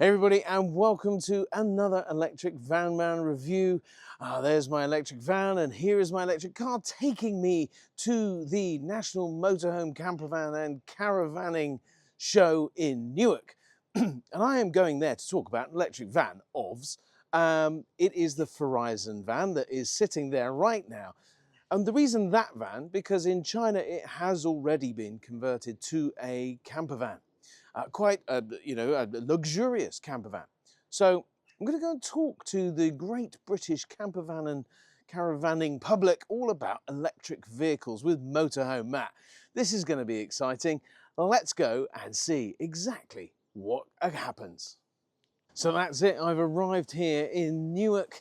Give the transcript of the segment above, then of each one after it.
Hey everybody, and welcome to another electric van man review. There's my electric van, and here is my electric car taking me to the National Motorhome Campervan and Caravanning show in Newark. And I am going there to talk about an electric van, OVs. It is the Farizon van that is sitting there right now. And the reason that van, because in China it has already been converted to a camper van. Quite a luxurious camper van. So I'm going to go and talk to the great British camper van and caravanning public all about electric vehicles with MotorHome Matt. This is going to be exciting. Let's go and see exactly what happens. So that's it. I've arrived here in Newark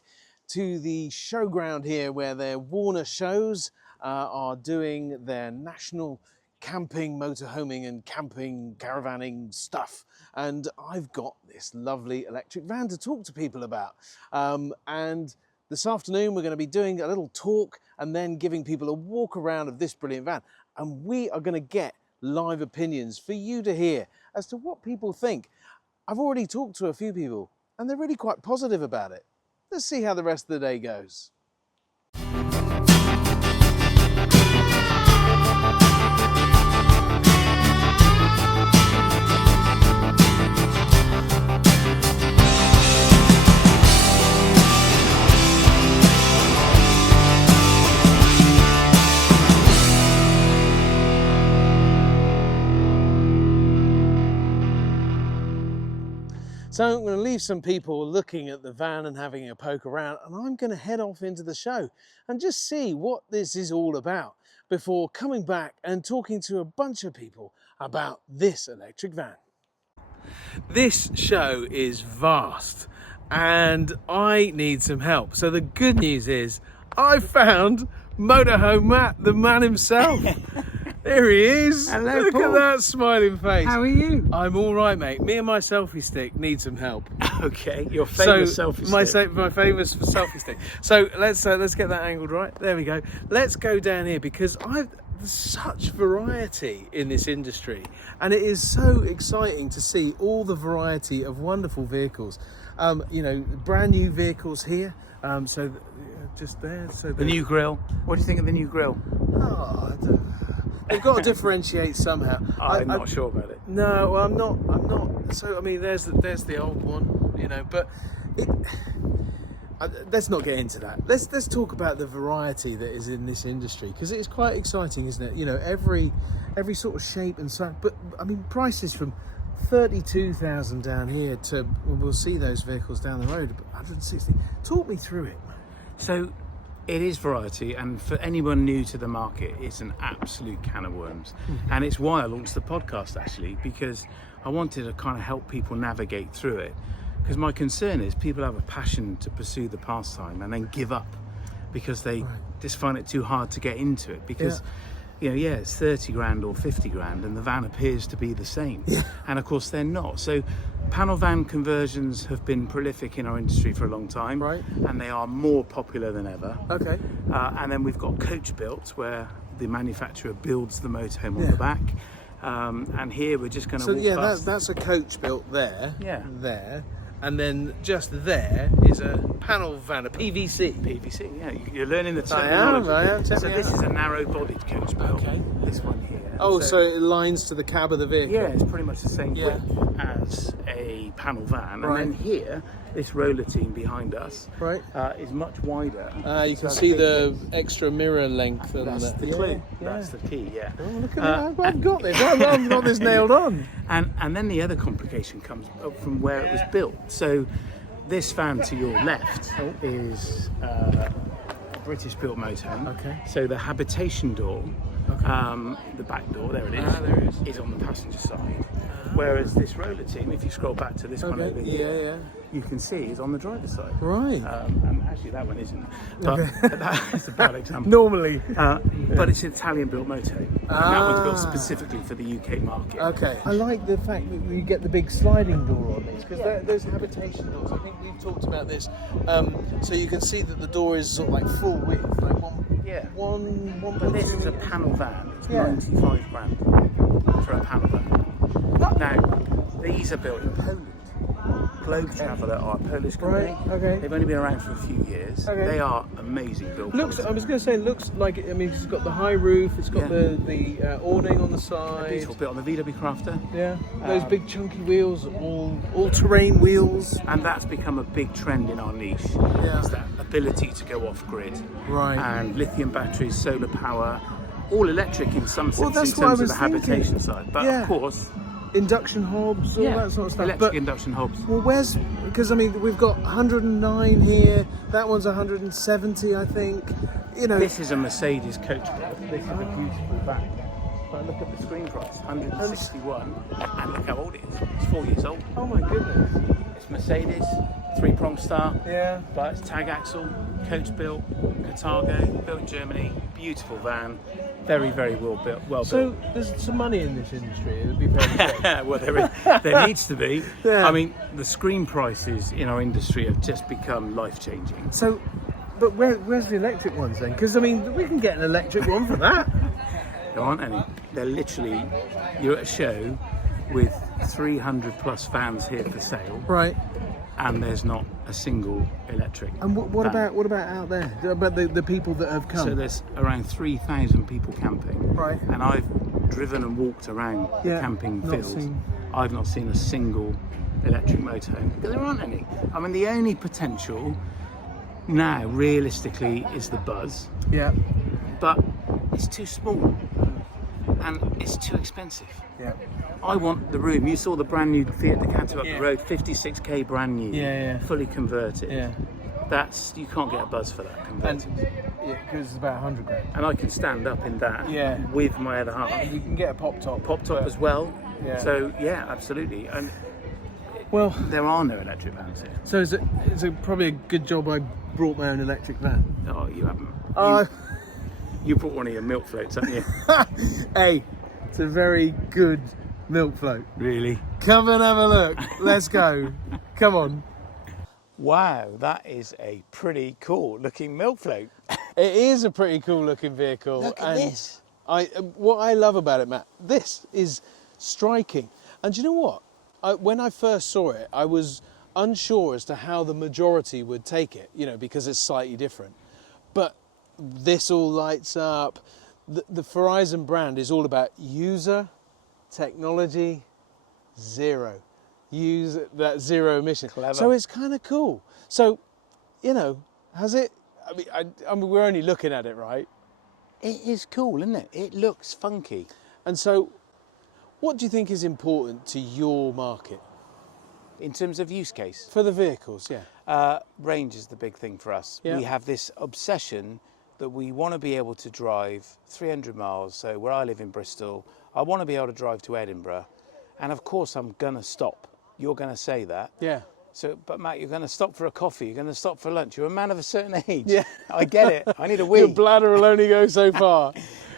to the showground here where their Warner shows are doing their national camping, motorhoming and camping, caravanning stuff. And I've got this lovely electric van to talk to people about. And this afternoon we're going to be doing a little talk and then giving people a walk around of this brilliant van. And we are going to get live opinions for you to hear as to what people think. I've already talked to a few people and they're really quite positive about it. Let's see how the rest of the day goes. So I'm going to leave some people looking at the van and having a poke around, and I'm going to head off into the show and just see what this is all about before coming back and talking to a bunch of people about this electric van. This show is vast and I need some help. So the good news is I found MotorHome Matt, the man himself. There he is. Hello, Look Paul. at that smiling face. How are you? I'm all right, mate. Me and my selfie stick need some help. Okay, your famous selfie stick. My famous selfie stick. So let's get that angled right. There we go. Let's go down here because there's such variety in this industry, and it is so exciting to see all the variety of wonderful vehicles. Brand new vehicles here. Just there. So The new grill. What do you think of the new grill? They've got to differentiate somehow. I'm not sure about it. No, I'm not. So I mean, there's the old one, but let's not get into that. Let's talk about the variety that is in this industry because it's quite exciting, isn't it? Every sort of shape and size. But I mean, prices from 32,000 down here to we'll see those vehicles down the road, 160. Talk me through it. So it is variety, and for anyone new to the market, it's an absolute can of worms. And it's why I launched the podcast, actually, because I wanted to kind of help people navigate through it. Because my concern is people have a passion to pursue the pastime and then give up because they just find it too hard to get into it. Because it's 30 grand or 50 grand and the van appears to be the same. And of course they're not. So panel van conversions have been prolific in our industry for a long time, and they are more popular than ever. Okay. And then we've got coach built where the manufacturer builds the motorhome on the back. And here we're just going to walk past. That's a coach built there. Yeah. There. And then just there is a panel van, a PVC. PVC, yeah. You're learning the terminology. I am. So this is a narrow-bodied coach build. Okay. This one here. Oh, so it lines to the cab of the vehicle. Yeah, it's pretty much the same width as a panel van. And then here, this roller team behind us is much wider. You can see the extra mirror length. That's the clue. That's the key, Oh, look at that. I've got this. I've got this nailed on. And then the other complication comes up from where it was built. So this van to your left is a British built motorhome. Okay. So the habitation door, the back door, there it is on the passenger side. Whereas this roller team, if you scroll back to this one over here, you can see is on the driver's side. Right. And actually that one isn't. But that is a bad example. Normally. But it's an Italian-built motorhome. And that one's built specifically for the UK market. Okay. I like the fact that you get the big sliding door on these because those habitation doors. I think we've talked about this. So you can see that the door is sort of like full width, like one. But this is a panel van. It's 95 grand for a panel van. Now, these are built in Poland. Globe Traveller are a Polish company. Right, okay. They've only been around for a few years. Okay. They are amazing build I was quality. going to say, it looks like, I mean, it's got the high roof, it's got Yeah. the awning on the side. Beautiful bit on the VW Crafter. Yeah, those big chunky wheels, all-terrain wheels. And that's become a big trend in our niche. Yeah. It's that ability to go off-grid. Right. And lithium batteries, solar power, all electric in some sense that's in what I terms of was the habitation thinking. side. But Yeah. of course, Induction hobs, all that sort of stuff. electric induction hobs. Well, because I mean, we've got 109 here, that one's 170, I think. You know, This is a Mercedes coach build. This is a beautiful van. But look at the screen price, 161, and look how old it is. It's 4 years old. oh my goodness. It's Mercedes, 3-prong star, Yeah. but it's tag axle, coach built, Carthago, built in Germany, beautiful van, very, very well built. So there's some money in this industry, it would be fair to say. Well, there needs to be. Yeah. I mean, the screen prices in our industry have just become life-changing. So, but where's the electric ones then? Because I mean, we can get an electric one for that. There aren't any. They're literally, you're at a show with 300 plus vans here for sale, Right. and there's not a single electric. And what van. about out there? About the people that have come? So there's around 3,000 people camping. Right. And I've driven and walked around the Yeah, camping not fields. seen- I've not seen a single electric motorhome. Because there aren't any. I mean, the only potential now, realistically, is the Buzz. Yeah. But it's too small. And it's too expensive. Yeah. I want the room. You saw the brand new Fiat Ducato up Yeah. the road, 56k brand new. Yeah. Fully converted. Yeah. You can't get a Buzz for that And converted. yeah, because it's about 100 grand. And I can stand up in that Yeah. with my other half. You can get a pop top. Pop top as well. Yeah. So yeah, absolutely. And Well, there are no electric vans here. so it's probably a good job I brought my own electric van. Oh, you haven't. Oh, You brought one of your milk floats, haven't you? hey, it's a very good milk float. Really? Come and have a look. Let's go. Come on. Wow, that is a pretty cool looking milk float. It is a pretty cool looking vehicle. Look at this. What I love about it, Matt, this is striking. And do you know what? When I first saw it, I was unsure as to how the majority would take it, because it's slightly different. But this all lights up. The Farizon brand is all about user, technology, zero. Use that zero emission. Clever. So it's kind of cool. So, has it? I mean, we're only looking at it, right? It is cool, isn't it? It looks funky. And so, what do you think is important to your market In terms of use case, for the vehicles? Yeah. range is the big thing for us. Yeah. We have this obsession that we want to be able to drive 300 miles. So where I live in Bristol, I want to be able to drive to Edinburgh. And of course, I'm going to stop. You're going to say that. Yeah. So, but Matt, you're going to stop for a coffee. You're going to stop for lunch. You're a man of a certain age. Yeah. I get it. I need a wee. Your bladder will only go so far.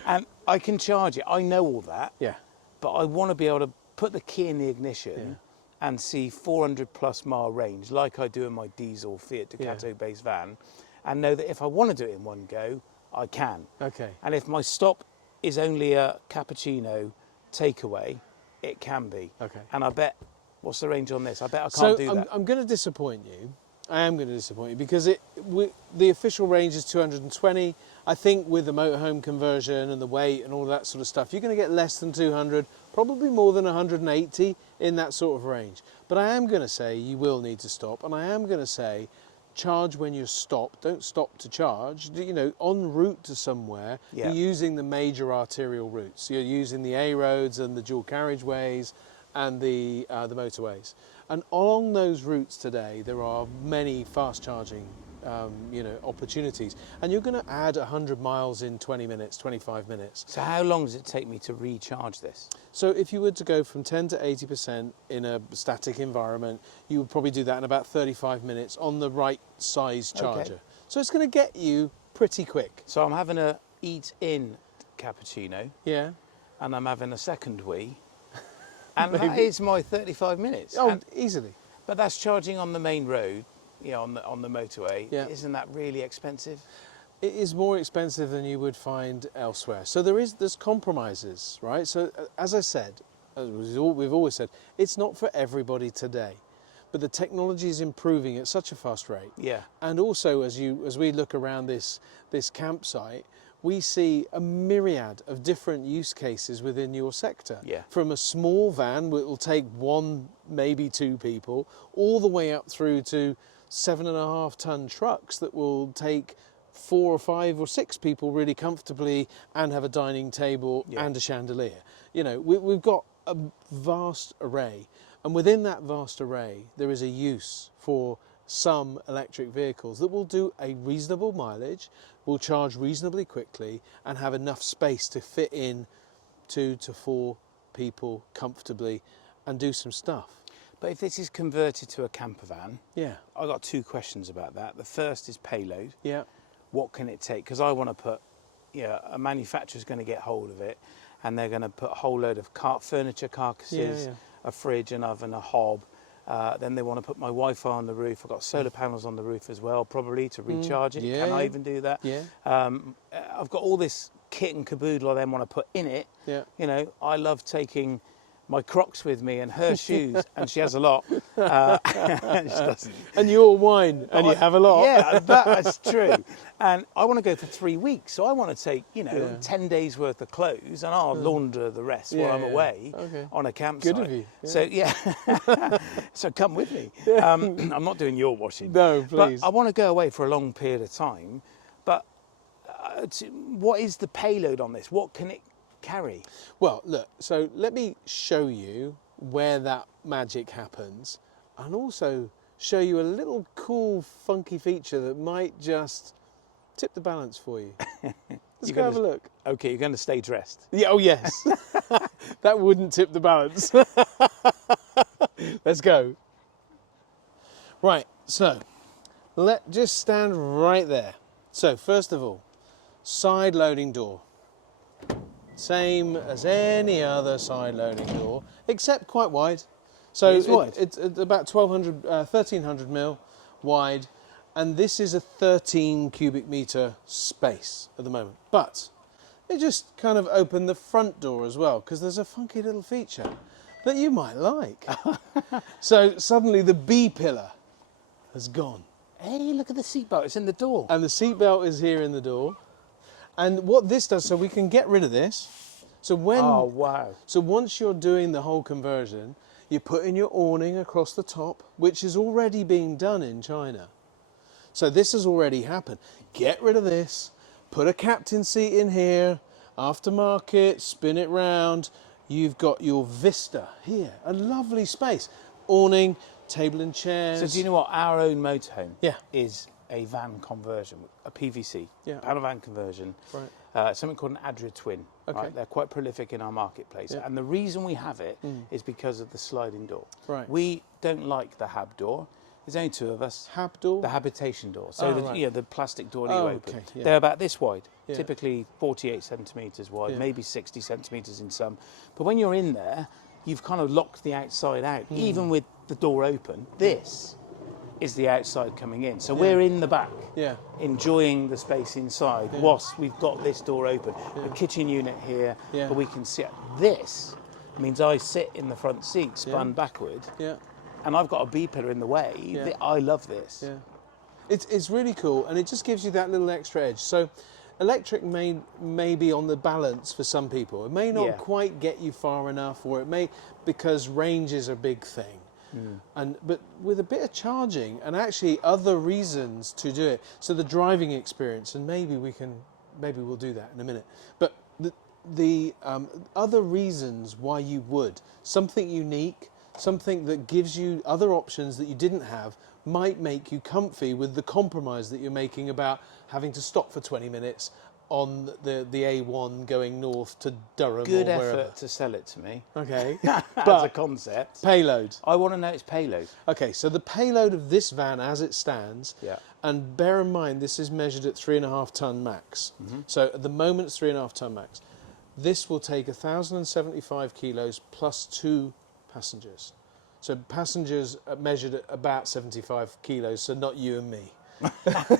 And I can charge it. I know all that. Yeah. But I want to be able to put the key in the ignition and see 400 plus mile range like I do in my diesel Fiat Ducato based van, and know that if I want to do it in one go, I can. Okay. And if my stop is only a cappuccino takeaway, it can be. Okay. And I bet, what's the range on this? I bet I can't So do that. I'm going to disappoint you. I am going to disappoint you because the official range is 220. I think with the motorhome conversion and the weight and all that sort of stuff, you're going to get less than 200, probably more than 180 in that sort of range. But I am going to say you will need to stop, and I am going to say charge when you're stopped. Don't stop to charge. En route to somewhere, Yeah. you're using the major arterial routes. You're using the A roads and the dual carriageways and the motorways. And along those routes today, there are many fast charging opportunities. And you're going to add 100 miles in 20 minutes, 25 minutes. So how long does it take me to recharge this? So if you were to go from 10 to 80% in a static environment, you would probably do that in about 35 minutes on the right size charger. Okay. So it's going to get you pretty quick. So I'm having a eat-in cappuccino, Yeah. and I'm having a second wee, and that is my 35 minutes. Oh, And- easily. but that's charging on the main road, on the motorway. Yeah. Isn't that really expensive? It is more expensive than you would find elsewhere. So there's compromises, right? So as I said, as we've always said, it's not for everybody today. but the technology is improving at such a fast rate. Yeah. And also, as we look around this campsite, we see a myriad of different use cases within your sector. Yeah. From a small van that will take 1, maybe 2 people, all the way up through to 7.5-ton trucks that will take 4 or 5 or 6 people really comfortably and have a dining table and a chandelier. You know, we've got a vast array, and within that vast array, there is a use for some electric vehicles that will do a reasonable mileage, will charge reasonably quickly, and have enough space to fit in 2 to 4 people comfortably and do some stuff. But if this is converted to a camper van, Yeah. I've got 2 questions about that. The first is payload. Yeah. What can it take? Because I want to put, a manufacturer's going to get hold of it, and they're going to put a whole load of furniture carcasses, a fridge, an oven, a hob. Then they want to put my Wi-Fi on the roof. I've got solar panels on the roof as well, probably to recharge it. Can I even do that? Yeah. I've got all this kit and caboodle I then want to put in it. Yeah. You know, I love taking my Crocs with me and her shoes, and she has a lot. She doesn't. And your wine, and you have a lot. Yeah, that's true. And I want to go for 3 weeks, so I want to take 10 days worth of clothes, and I'll launder the rest while I'm away on a campsite. Good of you. Yeah. So so come with me. I'm not doing your washing. No, please. But I want to go away for a long period of time. But what is the payload on this? What can it carry? Well, look, so let me show you where that magic happens, and also show you a little cool, funky feature that might just tip the balance for you. Let's go have a look. Okay, you're going to stay dressed. Yeah, oh yes. That wouldn't tip the balance. Let's go. Right, so just stand right there. So first of all, side loading door. Same as any other side loading door, except quite wide. So It's wide. It's about 1300 mil wide, and this is a 13 cubic meter space at the moment. But they just kind of open the front door as well, because there's a funky little feature that you might like. So suddenly the B pillar has gone. Hey, look at the seatbelt, it's in the door. And the seatbelt is here in the door. And what this does, so we can get rid of this. So Oh, wow. So once you're doing the whole conversion, you put in your awning across the top, which is already being done in China. So this has already happened. Get rid of this, put a captain seat in here, aftermarket, spin it round. You've got your Vista here, a lovely space. Awning, table and chairs. So do you know what? Our own motorhome Yeah. is a van conversion, a PVC, Yeah. panel van conversion. Right. Something called an Adria Twin. Okay. Right? They're quite prolific in our marketplace. Yeah. And the reason we have it is because of the sliding door. Right. We don't like the hab door. There's only 2 of us. Hab door? The habitation door. So Oh, the, right. the plastic door that you Oh, open. okay, yeah. They're about this wide, Yeah. typically 48 centimetres wide, Yeah. maybe 60 centimetres in some. But when you're in there, you've kind of locked the outside out, even with the door open. This is the outside coming in. So we're in the back, Yeah. enjoying the space inside, whilst we've got this door open. The kitchen unit here, Yeah. but we can sit. This means I sit in the front seat, spun Yeah. backward, Yeah. and I've got a B pillar in the way. Yeah. I love this. Yeah. It's really cool, and it just gives you that little extra edge. So electric may be on the balance for some people. It may not Yeah. quite get you far enough, or it may, because range is a big thing. But with a bit of charging and actually other reasons to do it, so the driving experience, and maybe we'll do that in a minute. But the other reasons why you would, something unique, something that gives you other options that you didn't have, might make you comfy with the compromise that you're making about having to stop for 20 minutes on the A1 going north to Durham Good or effort wherever. to sell it to me. Okay. As a concept. Payload. I want to know its payload. Okay, so the payload of this van as it stands, Yeah. and bear in mind this is measured at 3.5 ton max. So at the moment it's 3.5 ton max. This will take 1,075 kilos plus 2 passengers. So passengers are measured at about 75 kilos, so not you and me.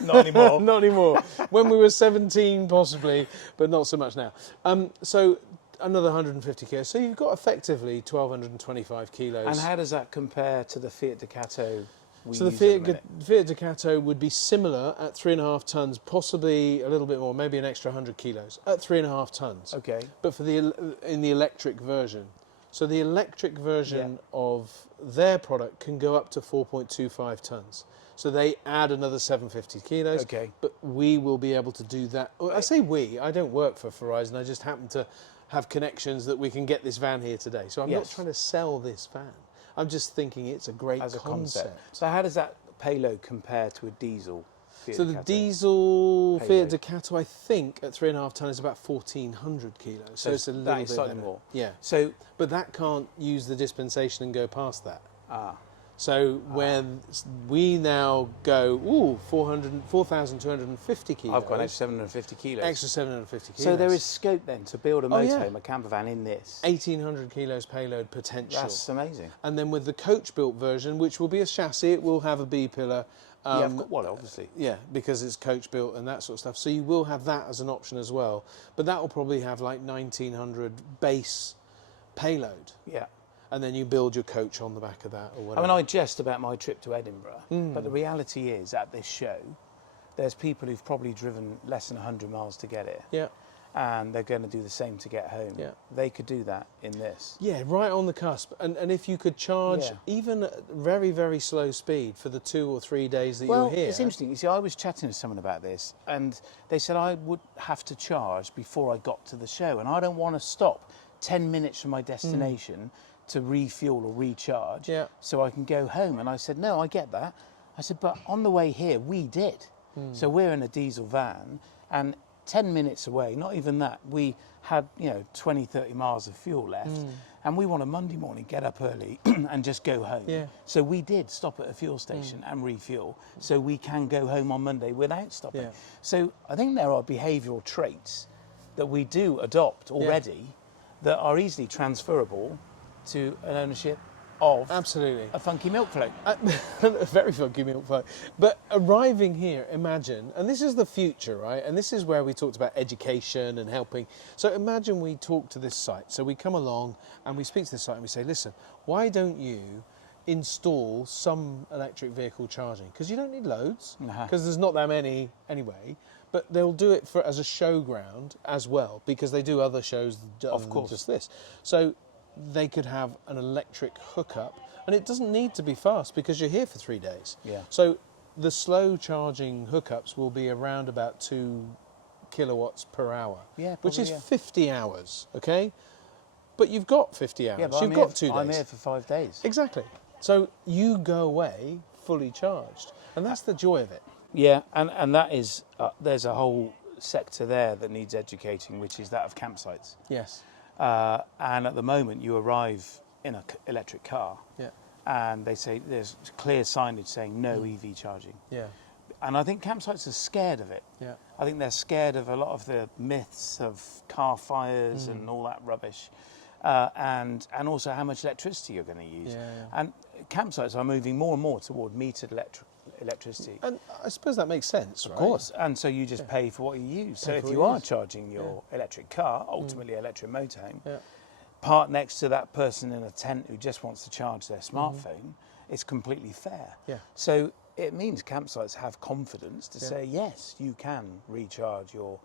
Not anymore. Not anymore. When we were 17 possibly, but not so much now. So another 150 kilos. So you've got effectively 1,225 kilos. And how does that compare to the Fiat Ducato? So the Fiat Ducato would be similar at 3.5 tons, possibly a little bit more, maybe an extra 100 kilos at 3.5 tons. Okay. But for in the electric version. So the electric version of their product can go up to 4.25 tons. So they add another 750 kilos. Okay. But we will be able to do that. I say we, I don't work for Farizon, I just happen to have connections that we can get this van here today. So I'm not trying to sell this van. I'm just thinking it's a great concept. So how does that payload compare to a diesel Fiat So the Ducato? diesel Fiat Payload. Ducato, I think, at 3.5 ton is about 1,400 kilos. So it's a little bit slightly better. more. Yeah. So But that can't use the dispensation and go past that. ah, So when we now go, 4,250 kilos. I've got an extra 750 kilos. Extra 750 kilos. So there is scope then to build a motorhome, a camper van in this. 1,800 kilos payload potential. That's amazing. And then with the coach-built version, which will be a chassis, it will have a B-pillar. Obviously. Yeah, because it's coach-built and that sort of stuff. So you will have that as an option as well. But that will probably have like 1,900 base payload. Yeah. And then you build your coach on the back of that or I whatever. mean, I jest about my trip to Edinburgh, but the reality is at this show, there's people who've probably driven less than 100 miles to get here. Yeah. And they're going to do the same to get home. Yeah. They could do that in this. Yeah, right on the cusp. And if you could charge even at very, very slow speed for the 2 or 3 days that you're here. It's interesting. You see, I was chatting to someone about this, and they said I would have to charge before I got to the show, and I don't want to stop 10 minutes from my destination to refuel or recharge so I can go home. And I said, no, I get that. I said, but on the way here, we did. So we're in a diesel van, and 10 minutes away, not even that, we had 20, 30 miles of fuel left, and we want a Monday morning, get up early and just go home. So we did stop at a fuel station and refuel, so we can go home on Monday without stopping. So I think there are behavioural traits that we do adopt already that are easily transferable to an ownership of a funky milk float. A very funky milk float. But arriving here, imagine, and this is the future, right? And this is where we talked about education and helping. So imagine we talk to this site. So we come along and we speak to this site and we say, listen, why don't you install some electric vehicle charging? Because you don't need loads, because there's not that many anyway. But they'll do it as a showground as well, because they do other shows other than just this. So they could have an electric hookup, and it doesn't need to be fast because you're here for 3 days. So the slow charging hookups will be around about 2 kilowatts per hour, which is 50 hours, okay? But you've got 50 hours. You've got 2 days. I'm here for 5 days. Exactly. So you go away fully charged, and that's the joy of it. Yeah, and that is, there's a whole sector there that needs educating, which is that of campsites. Yes. And at the moment, you arrive in an electric car, and they say there's clear signage saying no EV charging. And I think campsites are scared of it. I think they're scared of a lot of the myths of car fires and all that rubbish, and also how much electricity you're going to use. And campsites are moving more and more toward metered electricity. And I suppose that makes sense, right? Of course. And so you just pay for what you use. So if you are charging your electric car, ultimately electric motorhome, park next to that person in a tent who just wants to charge their smartphone, it's completely fair. So it means campsites have confidence to say, yes, you can recharge your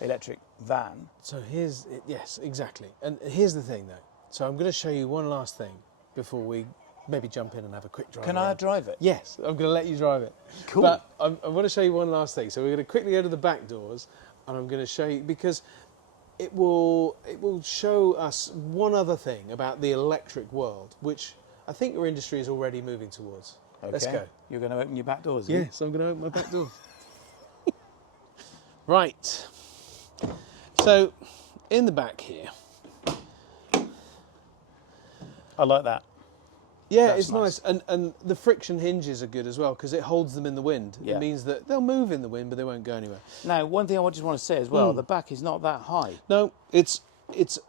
electric van. So yes, exactly. And here's the thing though. So I'm going to show you one last thing before we maybe jump in and have a quick drive. Can I drive it? Yes, I'm going to let you drive it. Cool. But I want to show you one last thing. So we're going to quickly go to the back doors, and I'm going to show you, because it will show us one other thing about the electric world, which I think your industry is already moving towards. Okay. Let's go. You're going to open your back doors? Yes, I'm going to open my back doors. Right. So in the back here. I like that. Yeah, that's it's nice. And the friction hinges are good as well, because it holds them in the wind. It means that they'll move in the wind, but they won't go anywhere. Now, one thing I just want to say as well, the back is not that high. No, it's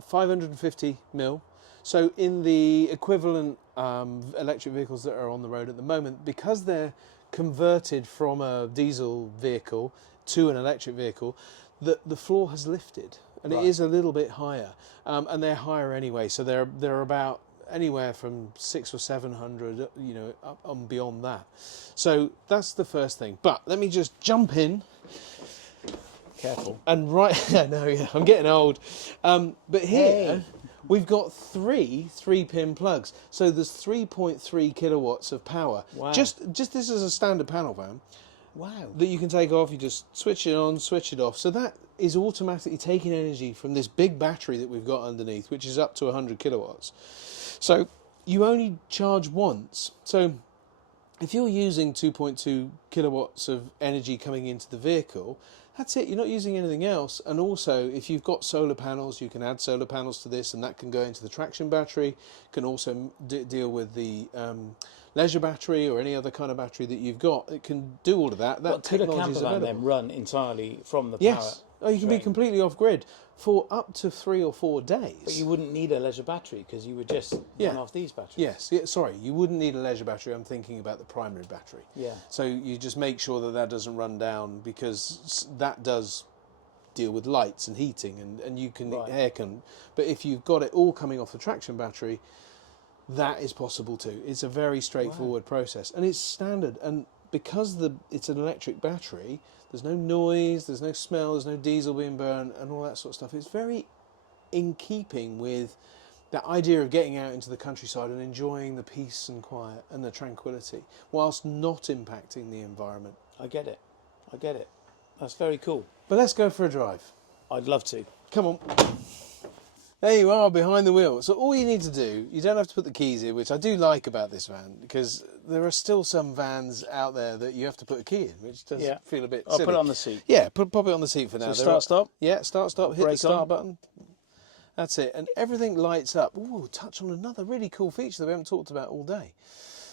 550 mil. So in the equivalent electric vehicles that are on the road at the moment, because they're converted from a diesel vehicle to an electric vehicle, the floor has lifted. and it is a little bit higher, and they're higher anyway. So they're about anywhere from 600 or 700, you know, up and beyond that. So that's the first thing. But let me just jump in. Careful. And I'm getting old. But here we've got three 3-pin plugs. So there's 3.3 kilowatts of power. Wow. Just this is a standard panel van. Wow. That you can take off. You just switch it on, switch it off. So that is automatically taking energy from this big battery that we've got underneath, which is up to 100 kilowatts. So you only charge once. So if you're using 2.2 kilowatts of energy coming into the vehicle, that's it. You're not using anything else. And also, if you've got solar panels, you can add solar panels to this, and that can go into the traction battery. Can also deal with the leisure battery or any other kind of battery that you've got. It can do all of that. That technology is available. Could a camper van then run entirely from the power? Yes. Oh, you can be completely off grid for up to 3 or 4 days. But you wouldn't need a leisure battery because you would just run off these batteries. Yes. Yeah, sorry, you wouldn't need a leisure battery. I'm thinking about the primary battery. Yeah. So you just make sure that that doesn't run down, because that does deal with lights and heating, and you can air can. But if you've got it all coming off the traction battery, that is possible too. It's a very straightforward process, and it's standard. And because it's an electric battery, there's no noise, there's no smell, there's no diesel being burned, and all that sort of stuff. It's very in keeping with that idea of getting out into the countryside and enjoying the peace and quiet and the tranquility, whilst not impacting the environment. I get it. That's very cool. But let's go for a drive. I'd love to. Come on. There you are, behind the wheel. So all you need to do, you don't have to put the keys in, which I do like about this van, because there are still some vans out there that you have to put a key in, which does feel a bit silly. I'll put it on the seat. Yeah, pop it on the seat for now. So stop? Yeah, start, hit the start button. That's it, and everything lights up. Ooh, touch on another really cool feature that we haven't talked about all day.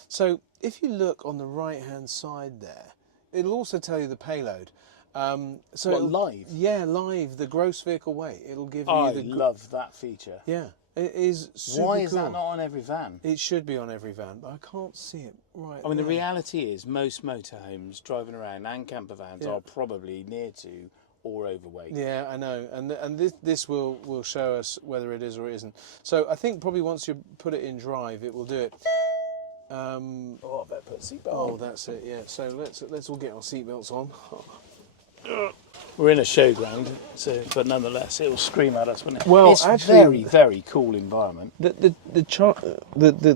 So if you look on the right-hand side there, it'll also tell you the payload. Live? Yeah, live, the gross vehicle weight. It'll give you I love that feature. Yeah, it is super Why is cool. that not on every van? It should be on every van, but I can't see it right I mean, there. the reality is most motorhomes driving around and camper vans are probably near to or overweight. Yeah, I know, and this will show us whether it is or it isn't. So I think probably once you put it in drive, it will do it. I better put a seatbelt on. Oh, that's it. Yeah. So let's all get our seatbelts on. We're in a showground, but nonetheless, it will scream at us, won't it? Well, it's actually, very, very cool environment.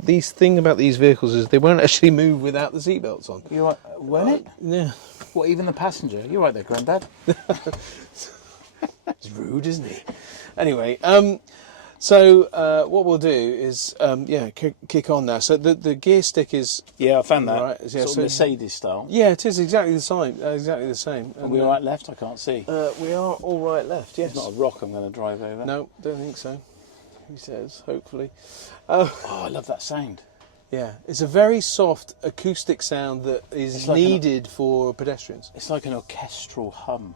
These thing about these vehicles is they won't actually move without the seatbelts on. You right? Won't it? Yeah. What, even the passenger? You're right there, Grandad. It's rude, isn't he? Anyway, so what we'll do is, kick on now. So the gear stick is... Yeah, I found that. Right, sort of Mercedes style. Yeah, it is exactly the same. Exactly the same. And we're right left? I can't see. We are all right left, yes. It's not a rock I'm going to drive over. No, don't think so. He says, hopefully. Oh, I love that sound. Yeah, it's a very soft acoustic sound that is like needed for pedestrians. It's like an orchestral hum.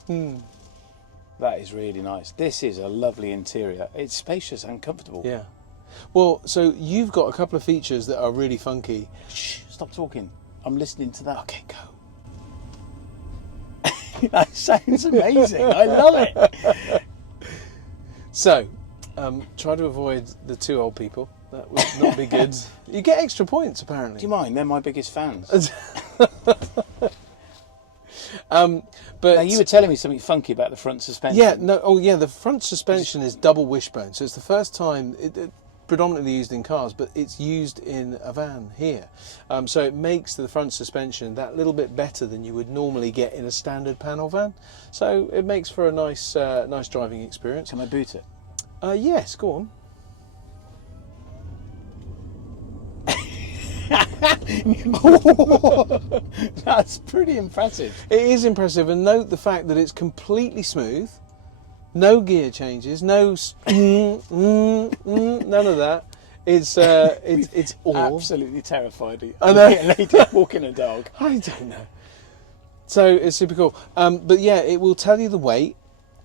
That is really nice. This is a lovely interior. It's spacious and comfortable. Yeah. Well, so you've got a couple of features that are really funky. Shh, stop talking. I'm listening to that. Okay, go. That sounds amazing. I love it. So, try to avoid the 2 old people. That would not be good. You get extra points, apparently. Do you mind? They're my biggest fans. But now, you were telling me something funky about the front suspension. Yeah, the front suspension is double wishbone. So it's the first time, it predominantly used in cars, but it's used in a van here. So it makes the front suspension that little bit better than you would normally get in a standard panel van. So it makes for a nice driving experience. Can I boot it? Yes, go on. That's pretty impressive. It is impressive, and note the fact that it's completely smooth, no gear changes, no none of that. It's all absolutely terrified. I know. A lady walking a dog. I don't know. So it's super cool. But yeah, it will tell you the weight,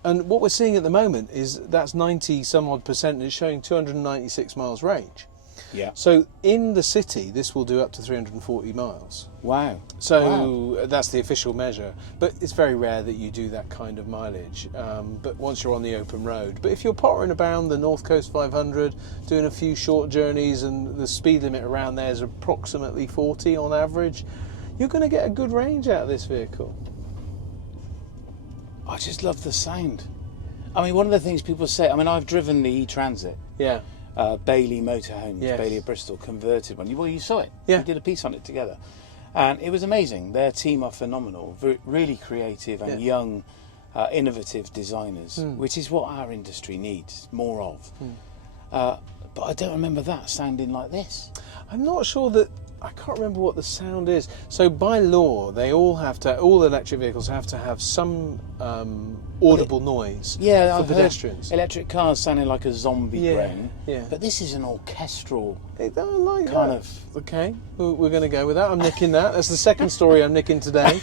and what we're seeing at the moment is that's 90 some odd %, and it's showing 296 miles range. Yeah. So in the city, this will do up to 340 miles. Wow. So that's the official measure. But it's very rare that you do that kind of mileage. But once you're on the open road. But if you're pottering around the North Coast 500, doing a few short journeys, and the speed limit around there is approximately 40 on average, you're going to get a good range out of this vehicle. I just love the sound. I mean, one of the things people say, I mean, I've driven the E-Transit. Yeah. Bailey Motorhomes, Yes. Bailey of Bristol, converted one. Well, you saw it. Yeah. We did a piece on it together. And it was amazing. Their team are phenomenal, really creative and young, innovative designers, which is what our industry needs more of. But I don't remember that sounding like this. I'm not sure that, I can't remember what the sound is. So by law, they all electric vehicles have to have some audible noise for pedestrians. Electric cars sounding like a zombie brain. Yeah. But this is an orchestral I like kind that. of... Okay, we're going to go with that. I'm nicking that. That's the second story I'm nicking today.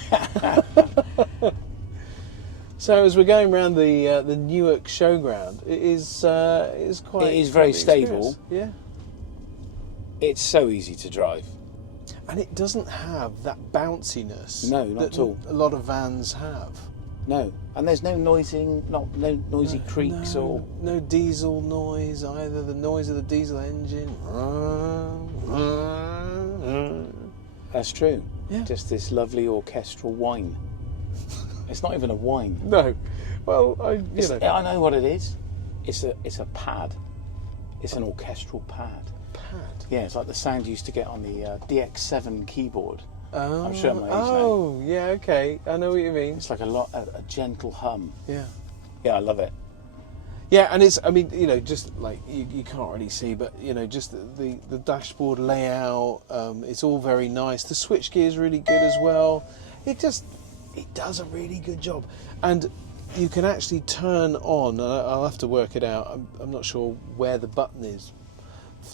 So as we're going around the Newark showground, it is quite... It is very quite the stable. experience. Yeah. It's so easy to drive. And it doesn't have that bounciness No, not that at all. a lot of vans have. No, and there's no noisy creaks or... No diesel noise either, the noise of the diesel engine. That's true. Yeah. Just this lovely orchestral whine. It's not even a whine. No. Well, I know what it is. It's a pad. It's an orchestral pad. Pad? Yeah, it's like the sound you used to get on the DX7 keyboard. Oh, I'm sure my age now. Oh, yeah, okay. I know what you mean. It's like a gentle hum. Yeah. Yeah, I love it. Yeah, and it's, I mean, just like, you can't really see, but, just the dashboard layout, it's all very nice. The switchgear is really good as well. It does a really good job. And you can actually turn on, I'll have to work it out, I'm not sure where the button is,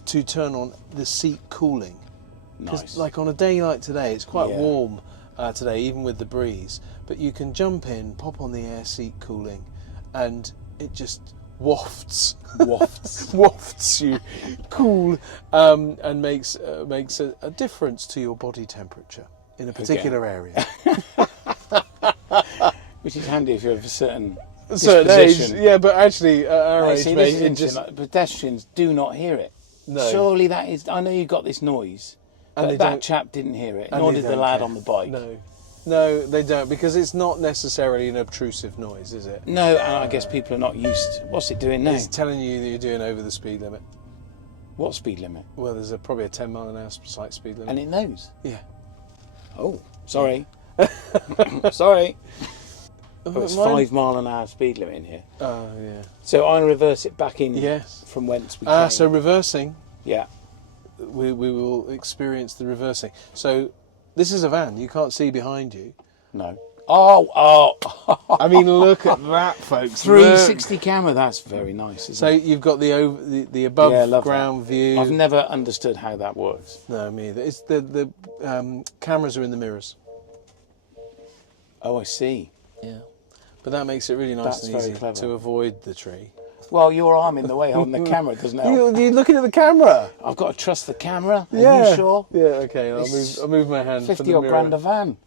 to turn on the seat cooling. Nice. Like on a day like today, it's quite warm today, even with the breeze. But you can jump in, pop on the air seat cooling, and it just wafts you cool, and makes a difference to your body temperature in a particular area. Which is handy if you're of a certain age. disposition. Yeah, but actually, at our age, See, mate, this is interesting. Like, pedestrians do not hear it. No. Surely that is... I know you've got this noise, And but that chap didn't hear it, nor they did the don't lad care. on the bike. No, they don't, because it's not necessarily an obtrusive noise, is it? No, and I guess people are not used. What's it doing now? It's telling you that you're doing over the speed limit. What speed limit? Well, there's probably a 10 mile an hour site speed limit. And it knows. Yeah. Oh, sorry. Sorry. Oh, it's 5 mile an hour speed limit in here. Oh, yeah. So I reverse it back in from whence we came. So reversing. Yeah. We will experience the reversing. So this is a van. You can't see behind you. No. Oh. I mean, look at that, folks. 360 camera. That's very nice. So Isn't it? you've got the above ground view. I've never understood how that works. No, me either. It's the cameras are in the mirrors. Oh, I see. Yeah. But that makes it really nice That's and very easy clever. to avoid the tree. Well, your arm in the way holding the camera doesn't help. You're looking at the camera. I've got to trust the camera. Are Yeah. you sure? Yeah. Okay. I'll move my hand. 50 for the odd mirror. grand a van.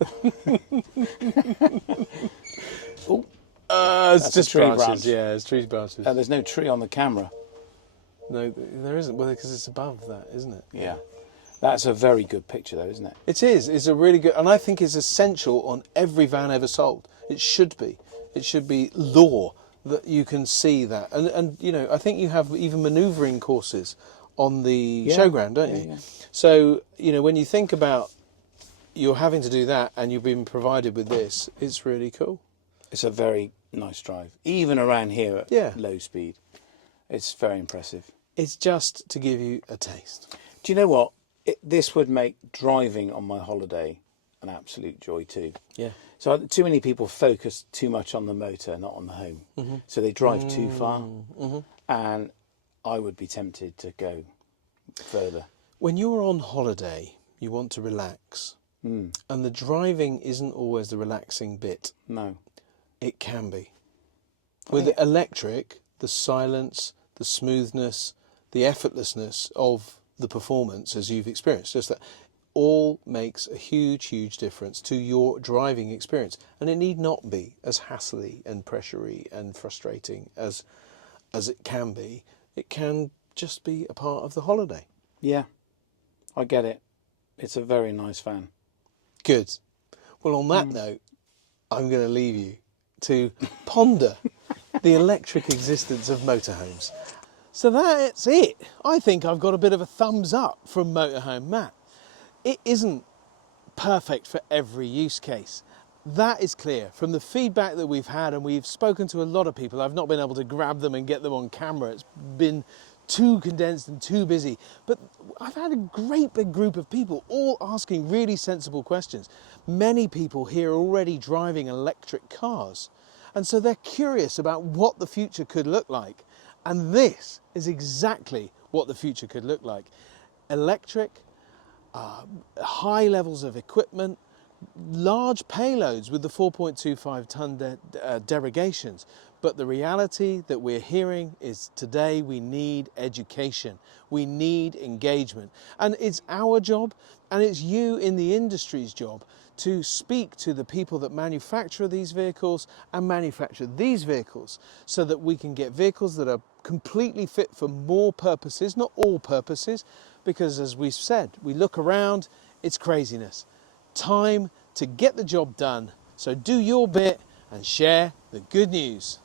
Oh. It's That's just a tree branches. branch. Yeah, it's tree branches. There's no tree on the camera. No, there isn't. Well, because it's above that, isn't it? Yeah. That's a very good picture, though, isn't it? It is. It's a really good, and I think it's essential on every van ever sold. It should be. It should be law that you can see that. And I think you have even manoeuvring courses on the showground, don't you? Yeah. So, when you think about you're having to do that and you've been provided with this, it's really cool. It's a very nice drive. Even around here at low speed. It's very impressive. It's just to give you a taste. Do you know what? This would make driving on my holiday an absolute joy too. Yeah. So too many people focus too much on the motor, not on the home. Mm-hmm. So they drive too far. Mm-hmm. And I would be tempted to go further. When you're on holiday, you want to relax. And the driving isn't always the relaxing bit. No. It can be. With electric, the silence, the smoothness, the effortlessness of the performance as you've experienced. Just that all makes a huge difference to your driving experience, and it need not be as hassly and pressury and frustrating as it can be. It can just be a part of the holiday. Yeah, I get it. It's a very nice van. Good. Well, on that note, I'm going to leave you to ponder the electric existence of motorhomes. So that's it. I think I've got a bit of a thumbs up from MotorHome Matt. It isn't perfect for every use case. That is clear from the feedback that we've had, and we've spoken to a lot of people. I've not been able to grab them and get them on camera. It's been too condensed and too busy. But I've had a great big group of people all asking really sensible questions. Many people here are already driving electric cars, and so they're curious about what the future could look like. And this is exactly what the future could look like. Electric, high levels of equipment, large payloads with the 4.25 tonne derogations. But the reality that we're hearing is today we need education, we need engagement. And it's our job, and it's you in the industry's job, to speak to the people that manufacture these vehicles and manufacture these vehicles, so that we can get vehicles that are completely fit for more purposes, not all purposes, because as we've said, we look around, it's craziness. Time to get the job done. So do your bit and share the good news.